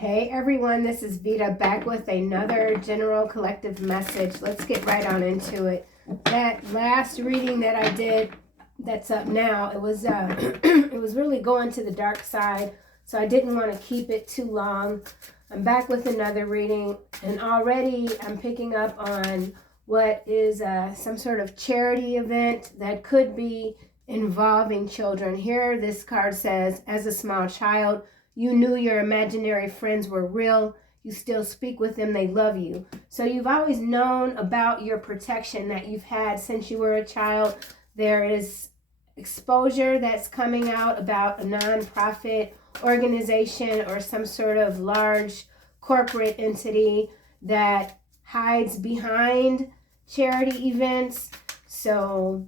Hey everyone, this is Veda back with another general collective message. Let's get right on into it. That last reading that I did, that's up now, it was it was really going to the dark side, so I didn't want to keep it too long. I'm back with another reading, and already I'm picking up on what is some sort of charity event that could be involving children. Here this card says, as a small child, you knew your imaginary friends were real. You still speak with them. They love you. So you've always known about your protection that you've had since you were a child. There is exposure that's coming out about a nonprofit organization or some sort of large corporate entity that hides behind charity events. So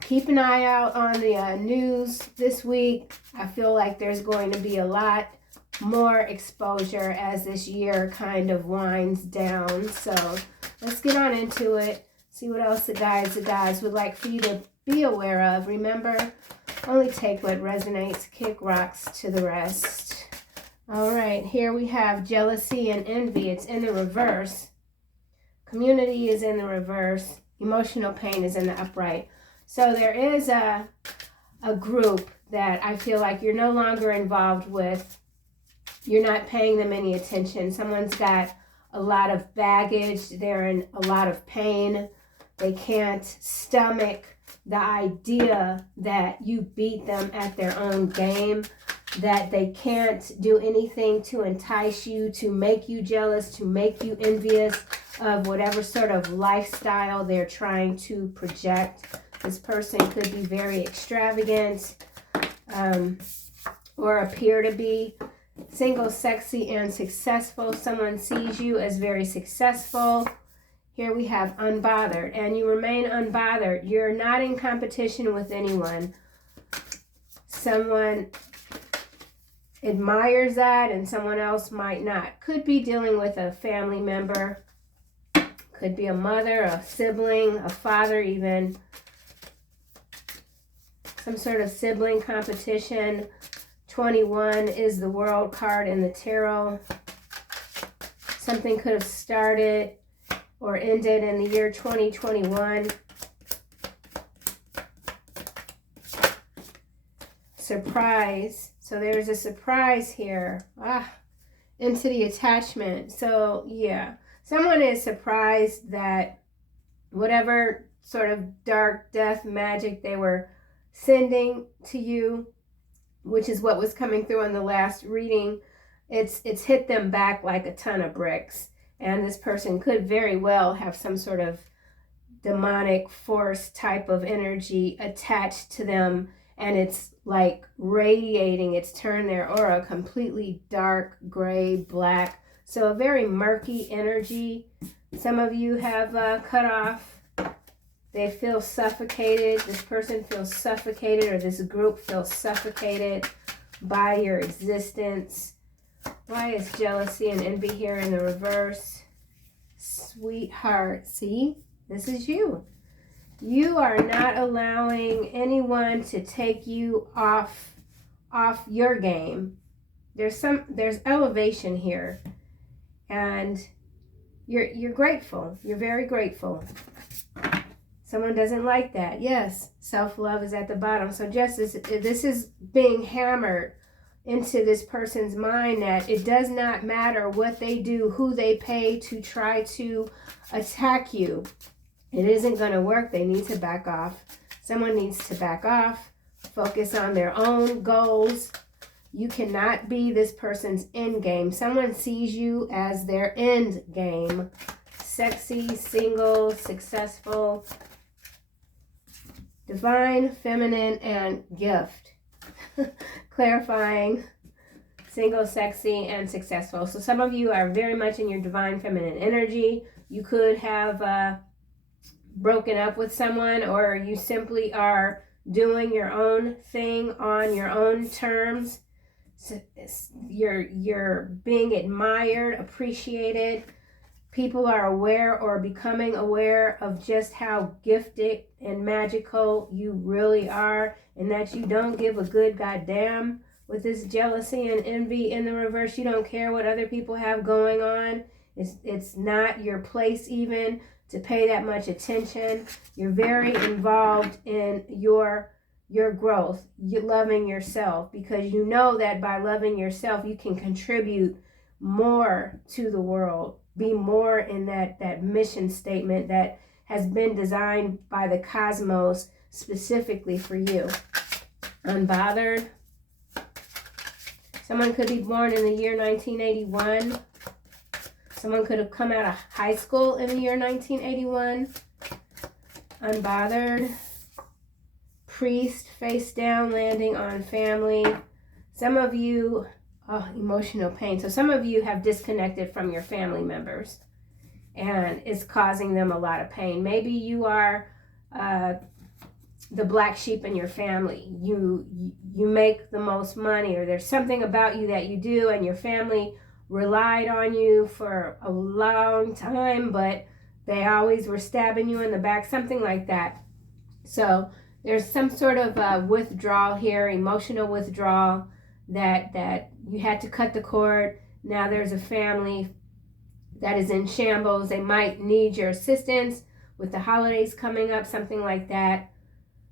keep an eye out on the news this week. I feel like there's going to be a lot more exposure as this year kind of winds down. So let's get on into it. See what else the guides would like for you to be aware of. Remember, only take what resonates, kick rocks to the rest. All right, here we have jealousy and envy. It's in the reverse. Community is in the reverse. Emotional pain is in the upright. So there is a group that I feel like you're no longer involved with. You're not paying them any attention. Someone's got a lot of baggage. They're in a lot of pain. They can't stomach the idea that you beat them at their own game, that they can't do anything to entice you, to make you jealous, to make you envious of whatever sort of lifestyle they're trying to project. This person could be very extravagant or appear to be single, sexy, and successful. Someone sees you as very successful. Here we have unbothered, and you remain unbothered. You're not in competition with anyone. Someone admires that, and someone else might not. Could be dealing with a family member. Could be a mother, a sibling, a father even. Some sort of sibling competition. 21 is the World card in the tarot. Something could have started or ended in the year 2021. Surprise. So there's a surprise here. Into the attachment. So yeah, someone is surprised that whatever sort of dark death magic they were sending to you, which is what was coming through in the last reading, it's hit them back like a ton of bricks. And this person could very well have some sort of demonic force type of energy attached to them, and it's like radiating. It's turned their aura completely dark, gray, black. So a very murky energy. Some of you have cut off. They feel suffocated. This person feels suffocated, or this group feels suffocated by your existence. Why is jealousy and envy here in the reverse? Sweetheart, see? This is you. You are not allowing anyone to take you off your game. There's elevation here, and you're grateful. You're very grateful. Someone doesn't like that. Yes, self-love is at the bottom. So just this is being hammered into this person's mind that it does not matter what they do, who they pay to try to attack you. It isn't going to work. They need to back off. Someone needs to back off, focus on their own goals. You cannot be this person's end game. Someone sees you as their end game. Sexy, single, successful, divine, feminine, and gift. Clarifying, single, sexy, and successful. So some of you are very much in your divine feminine energy. You could have broken up with someone, or you simply are doing your own thing on your own terms. So you're being admired, appreciated. People are aware or becoming aware of just how gifted and magical you really are, and that you don't give a good goddamn with this jealousy and envy in the reverse. You don't care what other people have going on. It's not your place even to pay that much attention. You're very involved in your growth, you loving yourself, because you know that by loving yourself, you can contribute more to the world, be more in that mission statement that has been designed by the cosmos specifically for you. Unbothered. Someone could be born in the year 1981. Someone could have come out of high school in the year 1981. Unbothered. Priest, face down, landing on family. Some of you, emotional pain. So some of you have disconnected from your family members, and it's causing them a lot of pain. Maybe you are the black sheep in your family. You make the most money, or there's something about you that you do, and your family relied on you for a long time, but they always were stabbing you in the back, something like that. So there's some sort of withdrawal here, emotional withdrawal, that you had to cut the cord. Now there's a family that is in shambles. They might need your assistance with the holidays coming up, something like that.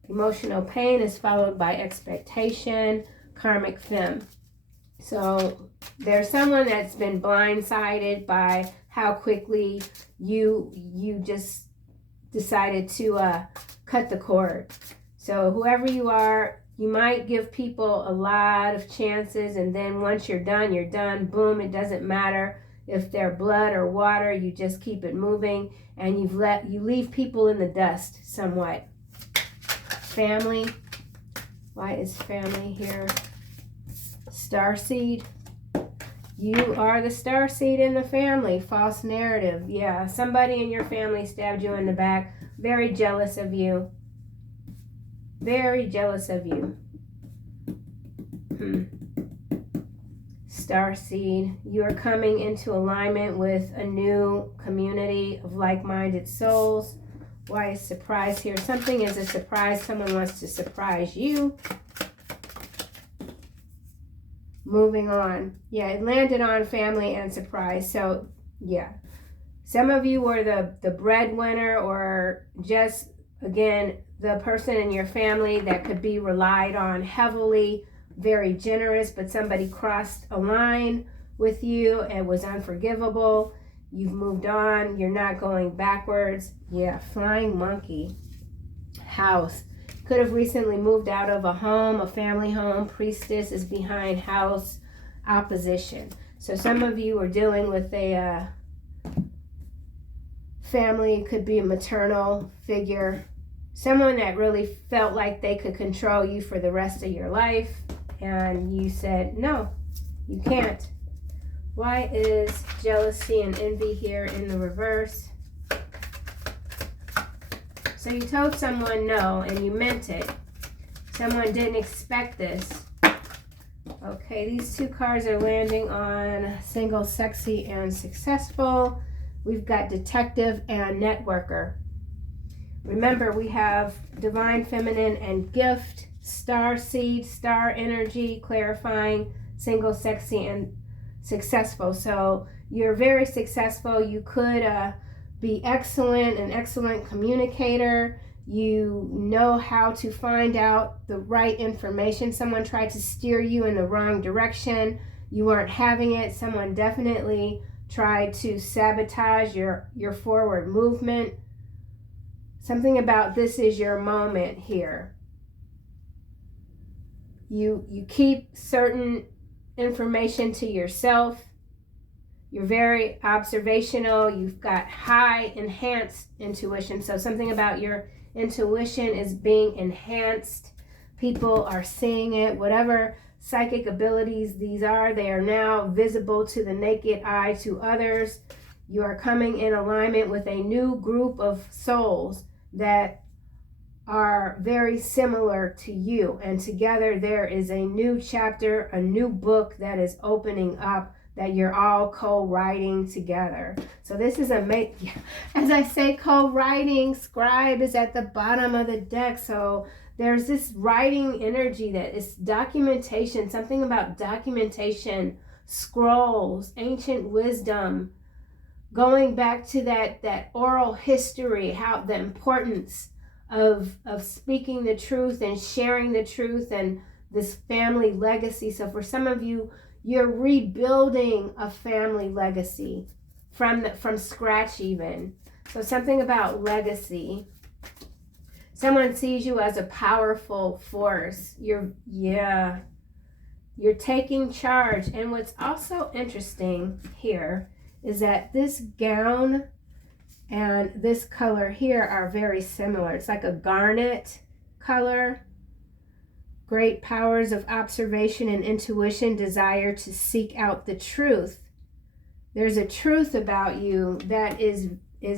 Emotional pain is followed by expectation, karmic femme. So there's someone that's been blindsided by how quickly you just decided to cut the cord. So whoever you are, you might give people a lot of chances, and then once you're done, you're done. Boom, it doesn't matter if they're blood or water, you just keep it moving, and you leave people in the dust somewhat. Family. Why is family here? Starseed. You are the starseed in the family. False narrative. Yeah, somebody in your family stabbed you in the back. Very jealous of you. Very jealous of you. Starseed. You are coming into alignment with a new community of like-minded souls. Why is surprise here? Something is a surprise. Someone wants to surprise you. Moving on. Yeah, it landed on family and surprise. So, yeah. Some of you were the breadwinner, or just, again, the person in your family that could be relied on heavily, very generous, but somebody crossed a line with you and was unforgivable. You've moved on. You're not going backwards. Yeah, flying monkey. House. Could have recently moved out of a home, a family home. Priestess is behind house. Opposition. So some of you are dealing with a family. Could be a maternal figure. Someone that really felt like they could control you for the rest of your life. And you said, no, you can't. Why is jealousy and envy here in the reverse? So you told someone no, and you meant it. Someone didn't expect this. Okay, these two cards are landing on single, sexy, and successful. We've got detective and networker. Remember, we have divine feminine and gift, star seed, star energy, clarifying, single, sexy, and successful. So you're very successful. You could be excellent, an excellent communicator. You know how to find out the right information. Someone tried to steer you in the wrong direction. You weren't having it. Someone definitely tried to sabotage your forward movement. Something about this is your moment here. You keep certain information to yourself. You're very observational. You've got high enhanced intuition. So something about your intuition is being enhanced. People are seeing it. Whatever psychic abilities these are, they are now visible to the naked eye to others. You are coming in alignment with a new group of souls that are very similar to you. And together there is a new chapter, a new book that is opening up, that you're all co-writing together. So this is as I say, co-writing. Scribe is at the bottom of the deck. So there's this writing energy that is documentation, something about documentation, scrolls, ancient wisdom, going back to that oral history, how the importance of speaking the truth and sharing the truth and this family legacy. So for some of you, you're rebuilding a family legacy from scratch even. So something about legacy. Someone sees you as a powerful force. You're taking charge. And what's also interesting here is that this gown and this color here are very similar. It's like a garnet color. Great powers of observation and intuition, desire to seek out the truth. There's a truth about you that is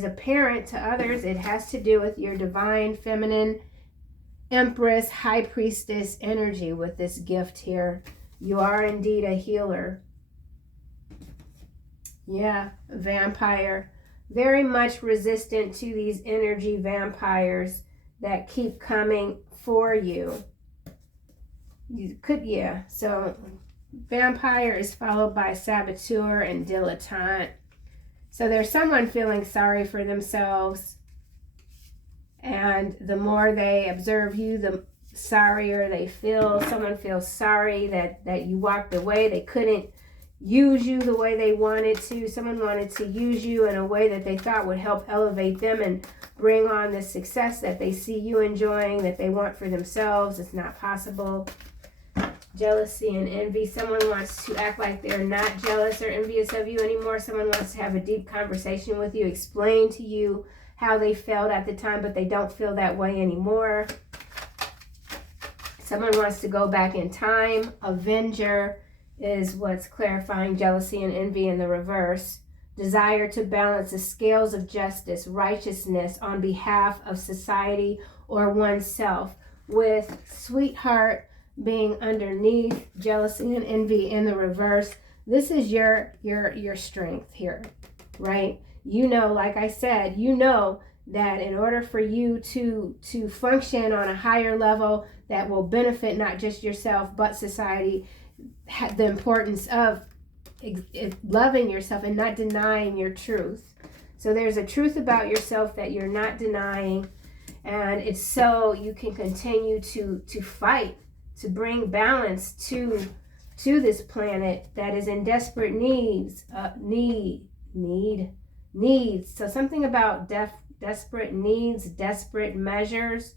apparent to others. It has to do with your divine feminine empress, high priestess energy with this gift here. You are indeed a healer. Yeah, vampire. Very much resistant to these energy vampires that keep coming for you. You could, yeah. So vampire is followed by saboteur and dilettante. So there's someone feeling sorry for themselves. And the more they observe you, the sorrier they feel. Someone feels sorry that you walked away. They couldn't use you the way they wanted to. Someone wanted to use you in a way that they thought would help elevate them and bring on the success that they see you enjoying, that they want for themselves. It's not possible. Jealousy and envy. Someone wants to act like they're not jealous or envious of you anymore. Someone wants to have a deep conversation with you, explain to you how they felt at the time, but they don't feel that way anymore. Someone wants to go back in time. Avenger is what's clarifying jealousy and envy in the reverse. Desire to balance the scales of justice, righteousness on behalf of society or oneself, with sweetheart being underneath, jealousy and envy in the reverse. This is your strength here, right? You know, like I said, you know that in order for you to function on a higher level that will benefit not just yourself but society, the importance of loving yourself and not denying your truth. So there's a truth about yourself that you're not denying, and it's so you can continue to fight to bring balance to this planet that is in desperate needs. So something about desperate needs, desperate measures,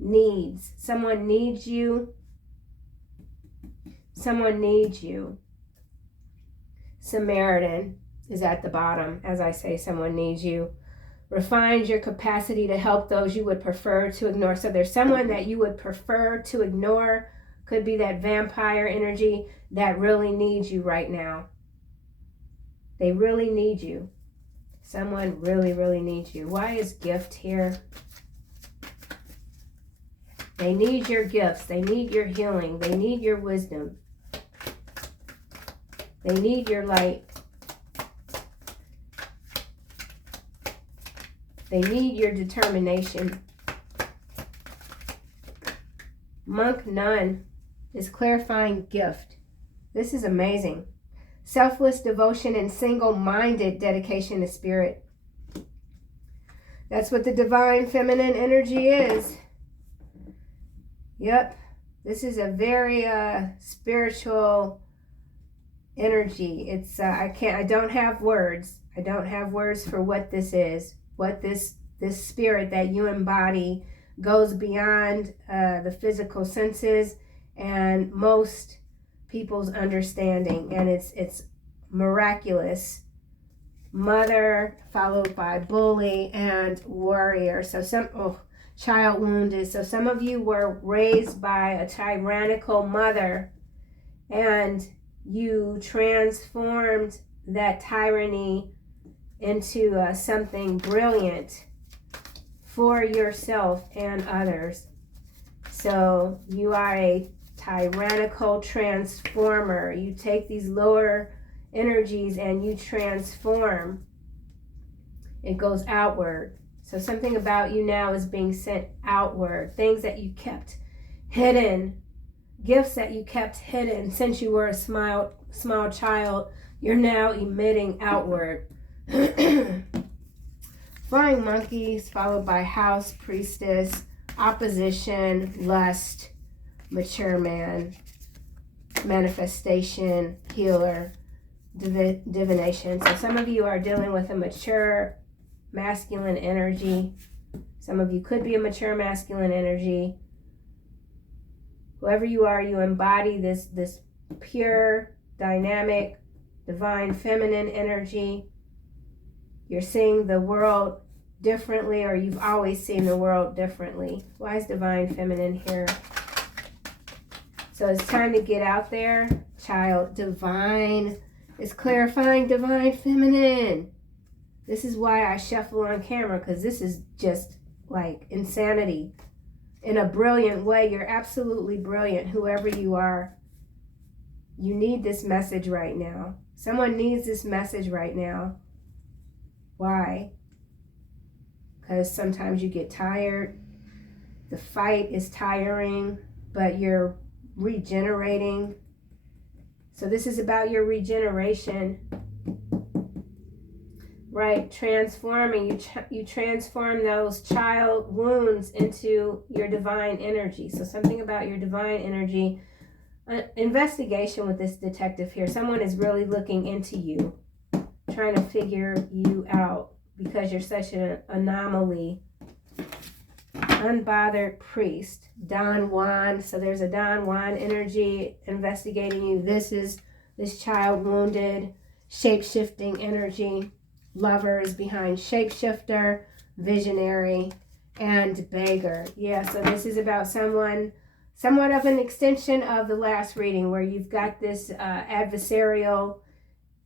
needs. Someone needs you. Someone needs you. Samaritan is at the bottom. As I say, someone needs you. Refines your capacity to help those you would prefer to ignore. So there's someone that you would prefer to ignore. Could be that vampire energy that really needs you right now. They really need you. Someone really, really needs you. Why is gift here? They need your gifts. They need your healing. They need your wisdom. They need your light. They need your determination. Monk Nun is clarifying gift. This is amazing. Selfless devotion and single-minded dedication to spirit. That's what the divine feminine energy is. Yep. This is a very spiritual energy. It's I don't have words. I don't have words for what this is. What this spirit that you embody goes beyond the physical senses and most people's understanding, and it's miraculous. Mother followed by bully and warrior. So child wounded. So some of you were raised by a tyrannical mother, and you transformed that tyranny into something brilliant for yourself and others. So you are a tyrannical transformer. You take these lower energies and you transform. It goes outward. So something about you now is being sent outward. Things that you kept hidden, gifts that you kept hidden since you were a small child, you're now emitting outward. Flying monkeys, followed by house, priestess, opposition, lust, mature man, manifestation, healer, divination. So some of you are dealing with a mature masculine energy. Some of you could be a mature masculine energy. Whoever you are, you embody this pure, dynamic, divine feminine energy. You're seeing the world differently, or you've always seen the world differently. Why is divine feminine here? So it's time to get out there, child. Divine is clarifying divine feminine. This is why I shuffle on camera, because this is just like insanity. In a brilliant way. You're absolutely brilliant, whoever you are. You need this message right now. Someone needs this message right now. Why? Because sometimes you get tired. The fight is tiring, but you're regenerating. So this is about your regeneration. Right, transforming. You transform those child wounds into your divine energy. So something about your divine energy. Investigation with this detective here. Someone is really looking into you, trying to figure you out because you're such an anomaly. Unbothered priest, Don Juan. So there's a Don Juan energy investigating you. This is this child wounded, shape-shifting energy. Lover is behind shapeshifter, visionary, and beggar. Yeah, so this is about someone, somewhat of an extension of the last reading, where you've got this adversarial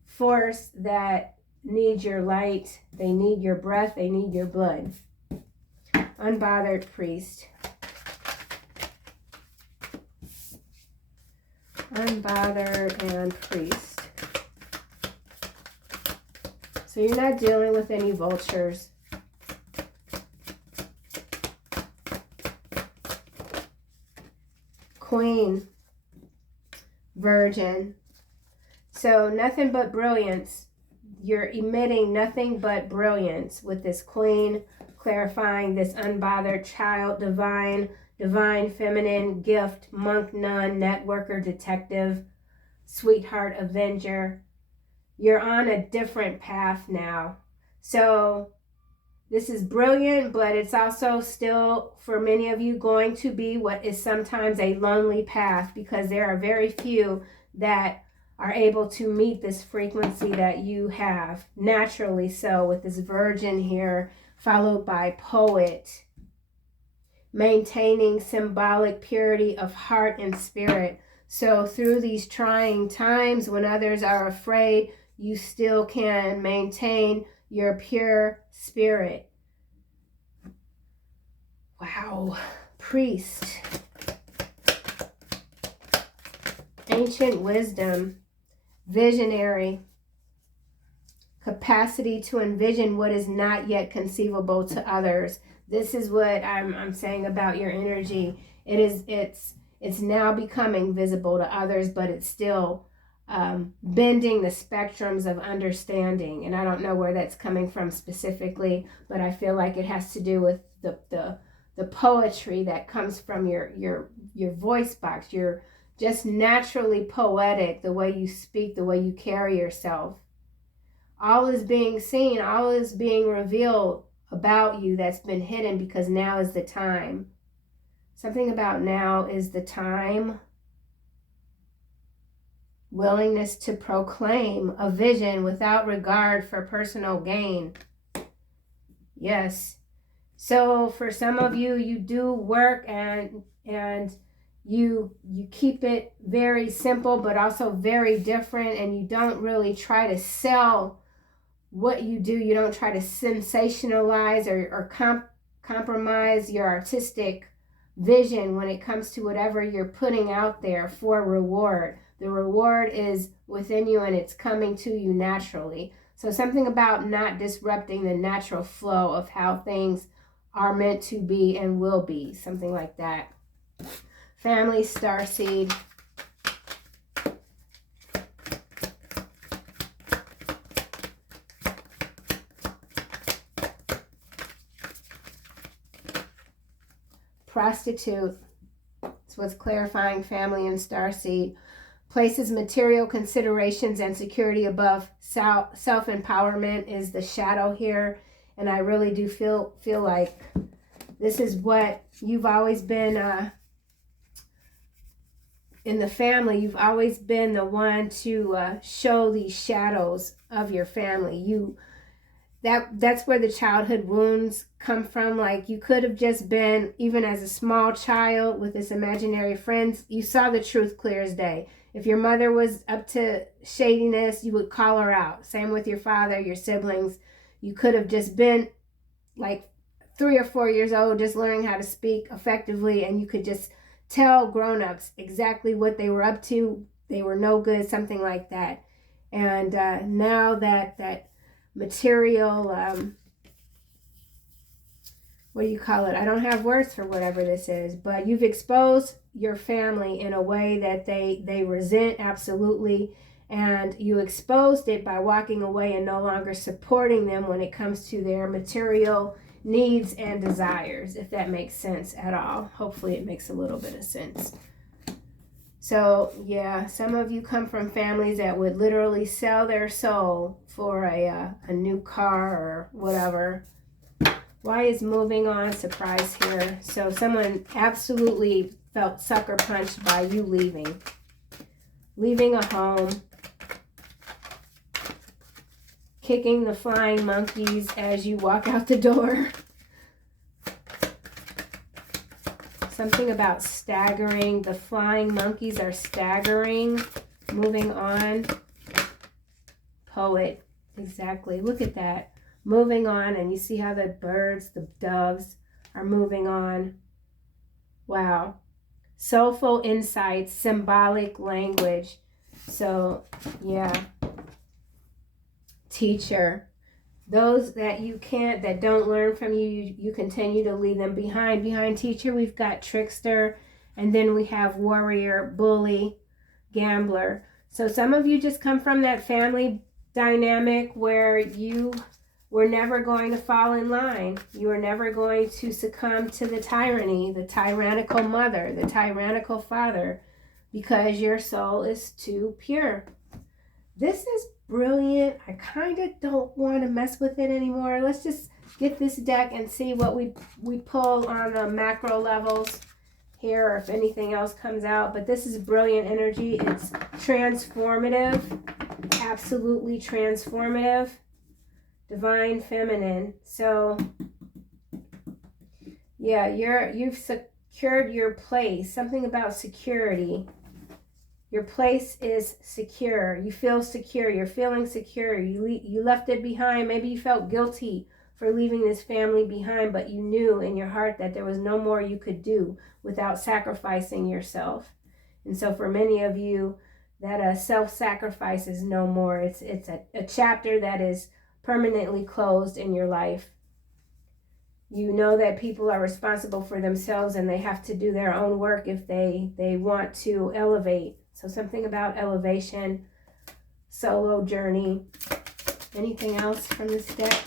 force that needs your light, they need your breath, they need your blood. Unbothered priest. Unbothered and priest. So you're not dealing with any vultures. Queen. Virgin. So nothing but brilliance. You're emitting nothing but brilliance with this queen, clarifying this unbothered child, divine feminine, gift, monk, nun, networker, detective, sweetheart, avenger. You're on a different path now. So this is brilliant, but it's also still, for many of you, going to be what is sometimes a lonely path, because there are very few that are able to meet this frequency that you have, naturally so, with this virgin here, followed by poet, maintaining symbolic purity of heart and spirit. So through these trying times when others are afraid, you still can maintain your pure spirit. Wow. Priest. Ancient wisdom. Visionary. Capacity to envision what is not yet conceivable to others. This is what I'm saying about your energy. It's now becoming visible to others, but it's still bending the spectrums of understanding. And I don't know where that's coming from specifically, but I feel like it has to do with the poetry that comes from your voice box. You're just naturally poetic, the way you speak, the way you carry yourself. All is being seen, all is being revealed about you that's been hidden, because now is the time. Something about now is the time. Willingness to proclaim a vision without regard for personal gain. Yes. So for some of you, you do work and you keep it very simple, but also very different, and you don't really try to sell what you do. You don't try to sensationalize or compromise your artistic vision when it comes to whatever you're putting out there for reward. The reward is within you, and it's coming to you naturally. So something about not disrupting the natural flow of how things are meant to be and will be. Something like that. Family, starseed. Prostitute. It's what's clarifying family and starseed. Places material considerations and security above self-empowerment is the shadow here. And I really do feel like this is what you've always been in the family. You've always been the one to show these shadows of your family. That's where the childhood wounds come from. Like, you could have just been, even as a small child with this imaginary friends, you saw the truth clear as day. If your mother was up to shadiness, you would call her out. Same with your father, your siblings. You could have just been like 3 or 4 years old, just learning how to speak effectively, and you could just tell grown-ups exactly what they were up to. They were no good, something like that. And now that material, what do you call it? I don't have words for whatever this is, but you've exposed your family in a way that they resent absolutely, and you exposed it by walking away and no longer supporting them when it comes to their material needs and desires, if that makes sense at all. Hopefully it makes a little bit of sense. So yeah, some of you come from families that would literally sell their soul for a new car or whatever. Why is moving on surprise here? So someone absolutely felt sucker punched by you leaving a home, kicking the flying monkeys as you walk out the door. Something about staggering. The flying monkeys are staggering. Moving on. Poet. Exactly. Look at that. Moving on, and you see how the birds, the doves, are moving on. Wow. Soulful insights, symbolic language. So, yeah. Teacher. Those that don't learn from you, you continue to leave them behind. Behind teacher, we've got trickster, and then we have warrior, bully, gambler. So some of you just come from that family dynamic where you were never going to fall in line. You were never going to succumb to the tyranny, the tyrannical mother, the tyrannical father, because your soul is too pure. This is brilliant. I kind of don't want to mess with it anymore. Let's just get this deck and see what we pull on the macro levels here, or if anything else comes out. But this is brilliant energy. It's transformative, absolutely transformative. Divine feminine. So yeah, you've secured your place. Something about security. Your place is secure. You feel secure. You're feeling secure. You left it behind. Maybe you felt guilty for leaving this family behind, but you knew in your heart that there was no more you could do without sacrificing yourself. And so for many of you, that self-sacrifice is no more. It's a chapter that is permanently closed in your life. You know that people are responsible for themselves, and they have to do their own work if they want to elevate. So something about elevation, solo journey. Anything else from this deck?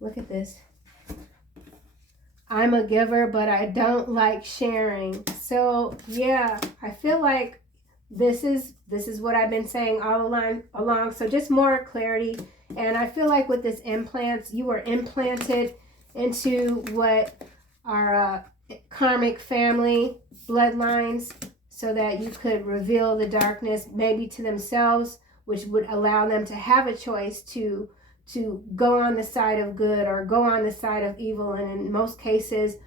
Look at this. I'm a giver, but I don't like sharing. So yeah, I feel like this is what I've been saying all along. So just more clarity. And I feel like with this implants, you were implanted into what are karmic family bloodlines, so that you could reveal the darkness maybe to themselves, which would allow them to have a choice to go on the side of good or go on the side of evil. And in most cases,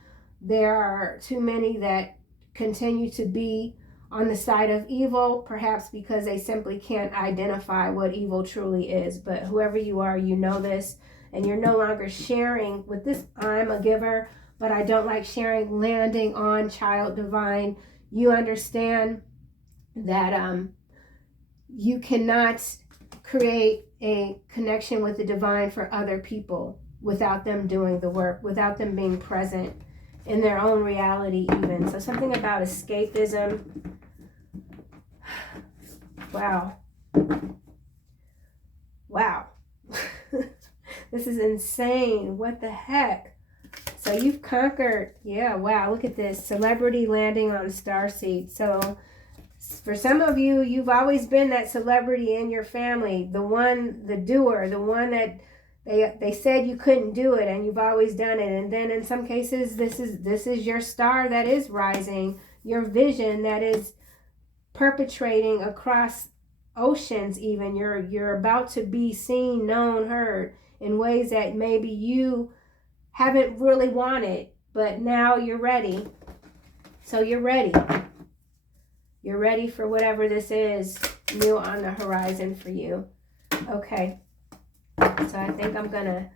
there are too many that continue to be on the side of evil, perhaps because they simply can't identify what evil truly is. But whoever you are, you know this, and you're no longer sharing with this. I'm a giver, but I don't like sharing. Landing on child divine, you understand that you cannot create a connection with the divine for other people without them doing the work, without them being present in their own reality even. So something about escapism. Wow. Wow. This is insane. What the heck? So you've conquered. Yeah, wow. Look at this. Celebrity landing on starseed. So for some of you, you've always been that celebrity in your family. The one, the doer, the one that they said you couldn't do it and you've always done it. And then in some cases, this is your star that is rising. Your vision that is perpetrating across oceans even. You're about to be seen, known, heard in ways that maybe you haven't really wanted, but now you're ready. So you're ready. You're ready for whatever this is new on the horizon for you. Okay. So I think I'm gonna,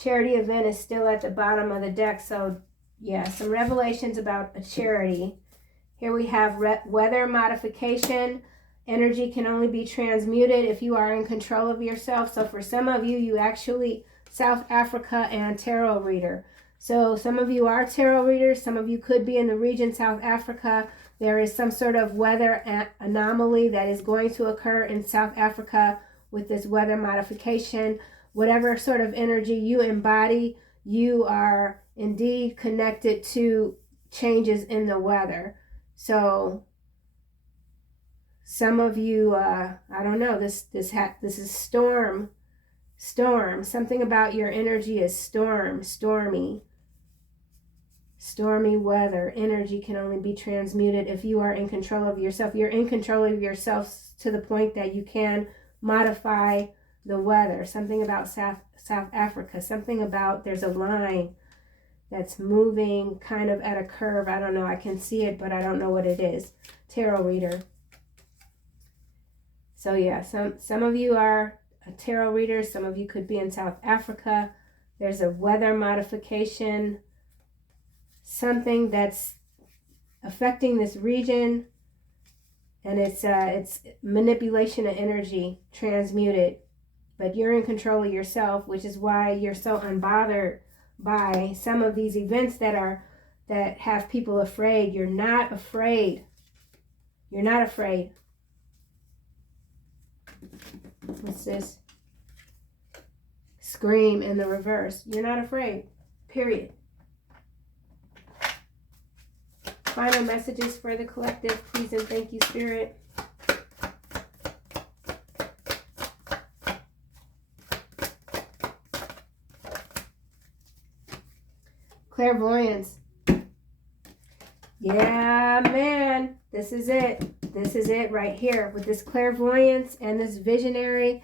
charity event is still at the bottom of the deck. So yeah, some revelations about a charity. Here we have weather modification. Energy can only be transmuted if you are in control of yourself. So for some of you, you actually, South Africa and tarot reader. So some of you are tarot readers. Some of you could be in the region South Africa. There is some sort of weather anomaly that is going to occur in South Africa with this weather modification. Whatever sort of energy you embody, you are indeed connected to changes in the weather. So some of you, I don't know, this is storm. Something about your energy is stormy weather. Energy can only be transmuted if you are in control of yourself. You're in control of yourself to the point that you can modify the weather. Something about South Africa. Something about, there's a line that's moving kind of at a curve. I don't know. I can see it, but I don't know what it is. Tarot reader. So yeah, some of you are a tarot reader. Some of you could be in South Africa. There's a weather modification. Something that's affecting this region. And it's manipulation of energy, transmuted. But you're in control of yourself, which is why you're so unbothered by some of these events that have people afraid. You're not afraid. You're not afraid. What's this? Scream in the reverse. You're not afraid. Period. Final messages for the collective, please and thank you, Spirit. Clairvoyance. Yeah, man. This is it. This is it right here with this clairvoyance and this visionary.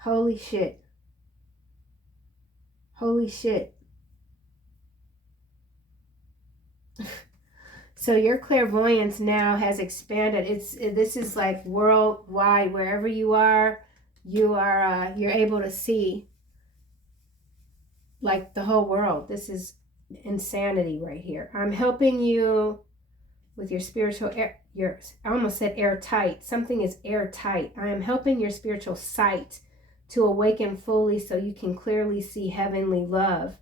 Holy shit. Holy shit. So your clairvoyance now has expanded. This is like worldwide. Wherever you are, you're able to see like the whole world. This is insanity right here. I'm helping you with your spiritual I almost said airtight. Something is airtight. I am helping your spiritual sight to awaken fully so you can clearly see heavenly love.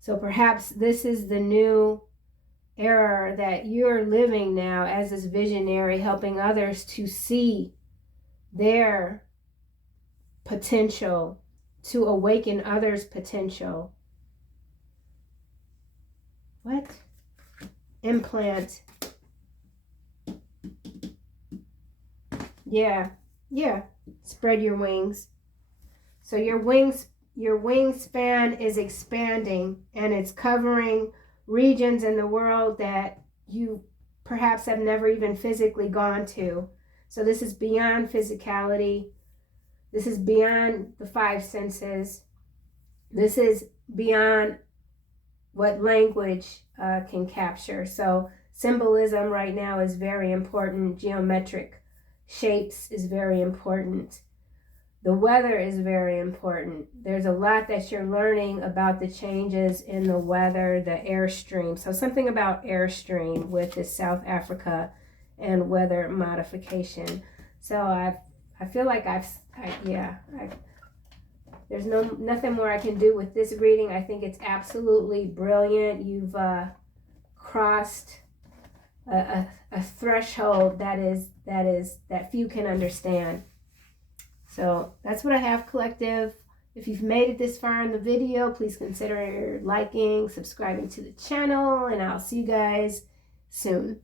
So perhaps this is the new era that you're living now as this visionary, helping others to see their potential, to awaken others' potential. What? Implant. Yeah. Spread your wings. So your wingspan is expanding and it's covering regions in the world that you perhaps have never even physically gone to. So this is beyond physicality. This is beyond the five senses. This is beyond what language can capture. So symbolism right now is very important. Geometric shapes is very important. The weather is very important. There's a lot that you're learning about the changes in the weather, the airstream. So something about airstream with this South Africa and weather modification. So I feel like there's nothing more I can do with this reading. I think it's absolutely brilliant. You've crossed a threshold that few can understand. So that's what I have, collective. If you've made it this far in the video, please consider liking, subscribing to the channel, and I'll see you guys soon.